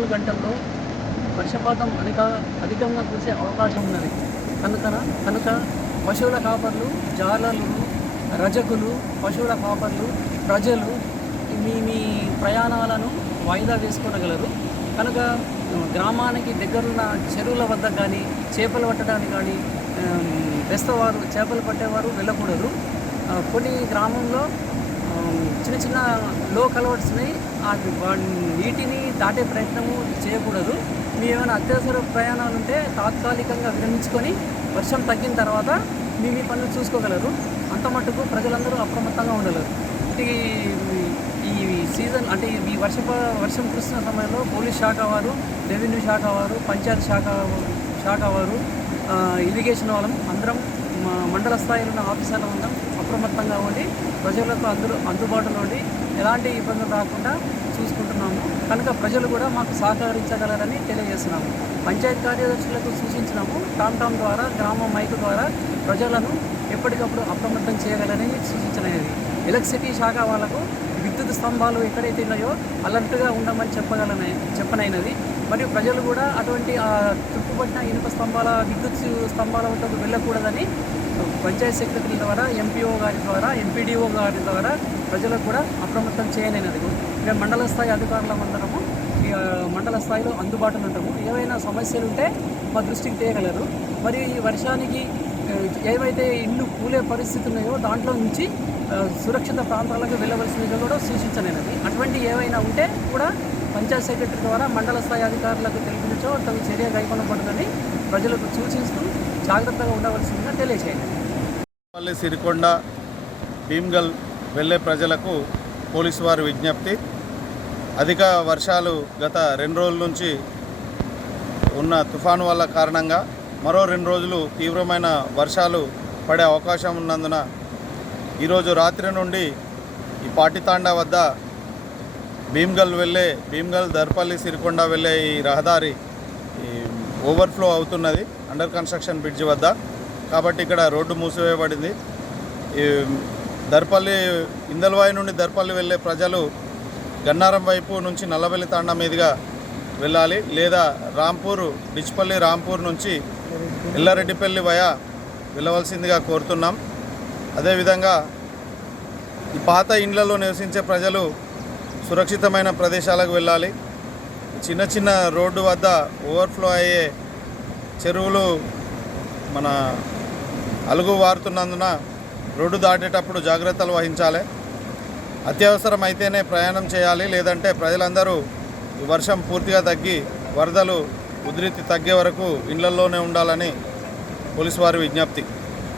24 గంటల్లో వర్షపాతం అధికంగా కురిసే అవకాశం ఉన్నది. కనుక పశువుల కాపర్లు, జాలర్లు, రజకులు, పశువుల కాపర్లు, ప్రజలు మీ ప్రయాణాలను వాయిదా వేసుకోగలరు. కనుక గ్రామానికి దగ్గరున్న చెరువుల వద్ద కానీ, చేపలు పట్టడానికి కానీ బెస్తవారు, చేపలు పట్టేవారు వెళ్ళకూడదు. కొన్ని గ్రామంలో చిన్న చిన్న లో కలవర్స్ని నీటిని దాటే ప్రయత్నము చేయకూడదు. మీ ఏమైనా అత్యవసర ప్రయాణాలు ఉంటే తాత్కాలికంగా విరమించుకొని వర్షం తగ్గిన తర్వాత మీ పనులు చూసుకోగలరు. అంత మట్టుకు ప్రజలందరూ అప్రమత్తంగా ఉండలేరు. ఈ సీజన్ అంటే ఈ వర్షం కురుస్తున్న సమయంలో పోలీస్ శాఖ వారు, రెవెన్యూ శాఖ వారు, పంచాయతీ శాఖ వారు, ఇరిగేషన్ వాళ్ళం అందరం మండల స్థాయిలో ఉన్న ఆఫీసర్లు అందరం అప్రమత్తంగా ఉండి ప్రజలకు అందుబాటులో ఉండి ఎలాంటి ఇబ్బందులు రాకుండా చూసుకుంటున్నాము. కనుక ప్రజలు కూడా మాకు సహకరించగలరని తెలియజేస్తున్నాము. పంచాయతీ కార్యదర్శులకు సూచించినాము. టామ్ ద్వారా, గ్రామ మైకు ద్వారా ప్రజలను ఎప్పటికప్పుడు అప్రమత్తం చేయగలరని సూచించినది. ఎలక్ట్రిసిటీ శాఖ వాళ్లకు విద్యుత్ స్తంభాలు ఎక్కడైతే ఉన్నాయో అలర్ట్గా ఉండమని చెప్పనైనది. మరియు ప్రజలు కూడా అటువంటి తుప్పుపట్టిన ఇనుప విద్యుత్ స్తంభాల వద్దకు వెళ్ళకూడదని పంచాయతీ సెక్రటరీ ద్వారా, ఎంపీఓ గారి ద్వారా, ఎంపీడీఓ గారి ద్వారా ప్రజలకు కూడా అప్రమత్తం చేయనైనది. మేము మండల స్థాయి అధికారులం అందరము మండల స్థాయిలో అందుబాటులో ఉంటాము. ఏవైనా సమస్యలు ఉంటే మా దృష్టికి తేయగలరు. మరియు ఈ వర్షానికి ఏవైతే ఇల్లు కూలే పరిస్థితి ఉన్నాయో దాంట్లో నుంచి సురక్షిత ప్రాంతాలకు వెళ్ళవలసిందిగా కూడా సూచించనైనది. అటువంటి ఏవైనా ఉంటే కూడా పంచాయత్ సెక్రటరీ ద్వారా మండల స్థాయి అధికారులకు తెలిపించో తగు చర్య కైకొనబడుతుందని ప్రజలకు సూచిస్తూ జాగ్రత్తగా ఉండవలసిందిగా తెలియజేయండి. పల్లి సిరికొండ, భీమ్గల్ వెళ్ళే ప్రజలకు పోలీసు వారి విజ్ఞప్తి. అధిక వర్షాలు గత 2 రోజుల నుంచి ఉన్న తుఫాను వల్ల కారణంగా మరో 2 రోజులు తీవ్రమైన వర్షాలు పడే అవకాశం ఉన్నందున ఈరోజు రాత్రి నుండి ఈ పాటితాండా వద్ద భీమ్గల్ దర్పల్లి సిరికొండ వెళ్ళే ఈ రహదారి ఓవర్ఫ్లో అవుతున్నది అండర్ కన్స్ట్రక్షన్ బ్రిడ్జ్ వద్ద. కాబట్టి ఇక్కడ రోడ్డు మూసివేయబడింది. ఈ దర్పల్లి ఇందల్వాయి నుండి దర్పల్లి వెళ్ళే ప్రజలు గన్నారం వైపు నుంచి నల్లబెల్లి తాండా మీదుగా వెళ్ళాలి, లేదా డిచ్పల్లి రాంపూర్ నుంచి ఎల్లారెడ్డిపల్లి వయా వెళ్ళవలసిందిగా కోరుతున్నాం. అదేవిధంగా ఈ పాత ఇండ్లలో నివసించే ప్రజలు సురక్షితమైన ప్రదేశాలకు వెళ్ళాలి. చిన్న చిన్న రోడ్డు వద్ద ఓవర్ఫ్లో అయ్యే చెరువులు మన అలుగు వారుతున్నందున రోడ్డు దాటేటప్పుడు జాగ్రత్తలు వహించాలి. అత్యవసరం అయితేనే ప్రయాణం చేయాలి, లేదంటే ప్రజలందరూ వర్షం పూర్తిగా తగ్గి వరదలు ఉధృతి తగ్గే వరకు ఇళ్లలోనే ఉండాలని పోలీసు వారి విజ్ఞప్తి.